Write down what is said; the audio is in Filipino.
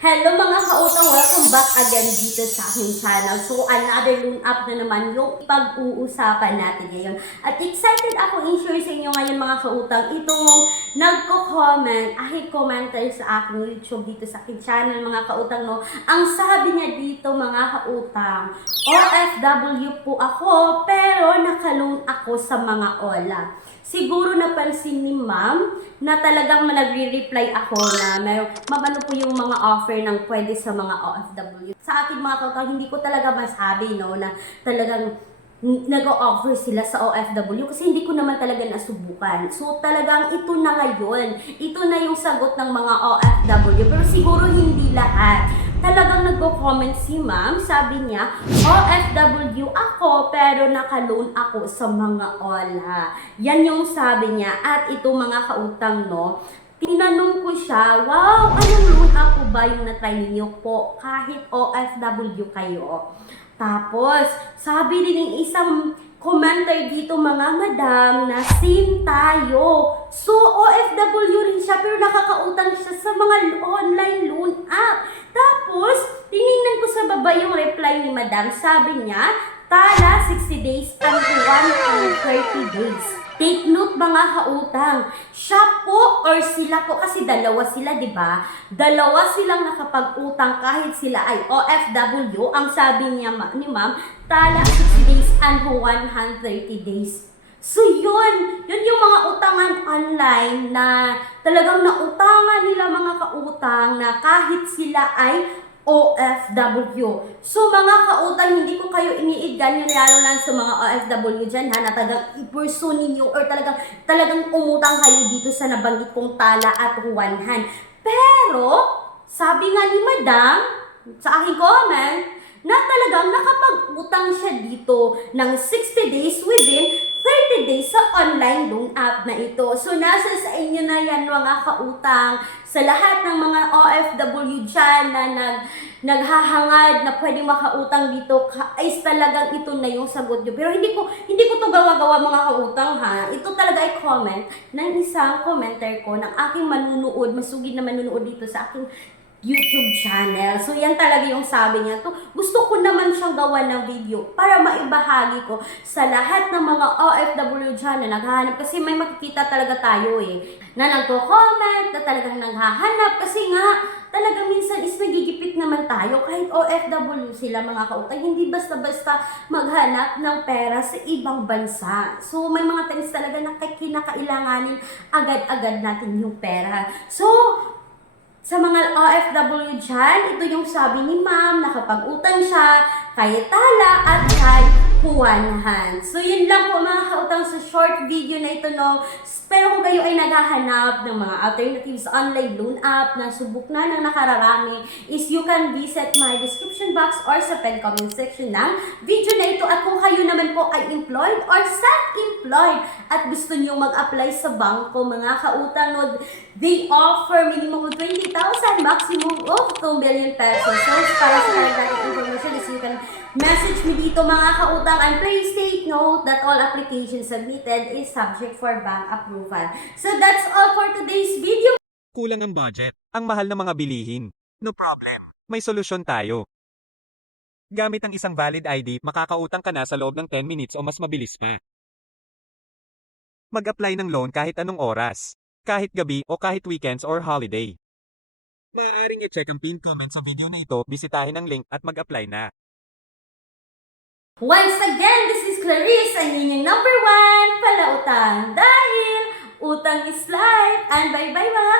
Hello mga kautang, welcome back again dito sa aking channel. So another loan up na naman yung pag-uusapan natin ngayon. At excited ako i-share sa inyo ngayon mga kautang itong nagko-comment, commenter sa aking YouTube dito sa aking channel mga kautang, no. Ang sabi niya dito mga kautang, OFW po ako pero naka-loan ako sa mga OLA. Siguro napansin ni ma'am na talagang nagre-reply ako na ma'am, ano po yung mga offer ng pwede sa mga OFW. Sa akin mga kautang, hindi ko talaga masabi no, na talagang nag-o-offer sila sa OFW kasi hindi ko naman talaga nasubukan. So talagang ito na ngayon. Ito na yung sagot ng mga OFW. Pero siguro hindi lahat. Talagang nagko-comment si ma'am, sabi niya, OFW ako pero naka-loan ako sa mga OLA. Yan yung sabi niya. At ito mga kautang, no, tinanong ko siya, wow, anong loan ako ba yung na-try ninyo po kahit OFW kayo? Tapos, sabi din ng isang commenter dito mga madam na same tayo. So, OFW rin siya pero nakakautang siya sa mga online loan app. Tapos, tinignan ko sa baba yung reply ni madam. Sabi niya, tala 60 days and 130 days. Take note mga kautang, siya po or sila po, kasi dalawa sila, di ba? Dalawa silang nakapag-utang kahit sila ay OFW. Ang sabi niya ni ma'am, tala 60 days and 130 days. So yun yung mga utangan online na talagang nautangan nila mga kautang na kahit sila ay OFW. So mga kautang, hindi ko kayo iniigan yung lalo lang sa mga OFW dyan ha, na talagang i-pursue ninyo or talagang umutang kayo dito sa nabanggit kong tala at 100. Pero, sabi nga ni madam, sa aking comment, na talagang nakapag-utang siya dito ng 60 days within 30 days sa online loan app na ito. So, nasa sa inyo na yan mga kautang, sa lahat ng mga OFW dyan na naghahangad na pwede makautang dito, ay talagang ito na yung sagot nyo. Pero hindi ko to gawa-gawa mga kautang ha. Ito talaga ay comment ng isang commenter ko, ng aking manunood, masugid na manunood dito sa aking YouTube channel. So, yan talaga yung sabi niya. To, gusto ko naman siyang gawa ng video para maibahagi ko sa lahat ng mga OFW dyan na naghahanap. Kasi may makikita talaga tayo na nagko-comment, na talagang naghahanap. Kasi nga, talagang minsan is nagigipit naman tayo. Kahit OFW sila mga kautang, hindi basta-basta maghanap ng pera sa ibang bansa. So, may mga times talaga na kinakailanganin agad-agad natin yung pera. So, sa mga OFW dyan, ito yung sabi ni ma'am, nakapag-utang siya kay tala at kay huwanhan. So, yun lang po mga kautang sa short video na ito, no. Pero kung kayo ay naghahanap ng mga alternatives online loan app na subok na ng nakararami, is you can visit my description box or sa pen comment section ng video na ito. At kung kayo naman po ay employed or self-employed at gusto nyo mag-apply sa bangko, mga kautang, no, they offer minimum of 20,000, maximum of 2 million pesos. So, para sa karagdagang information is you can message me dito mga kautang, and please take note that all applications submitted is subject for bank approval. So that's all for today's video. Kulang ang budget, ang mahal ng mga bilihin. No problem. May solusyon tayo. Gamit ang isang valid ID, makakautang ka na sa loob ng 10 minutes o mas mabilis pa. Mag-apply ng loan kahit anong oras, kahit gabi o kahit weekends or holiday. Maaaring i-check ang pinned comment sa video na ito, bisitahin ang link at mag-apply na. Once again, this is Clarice, ang inyong number 1 palautang. Dahil utang is life. And bye-bye mga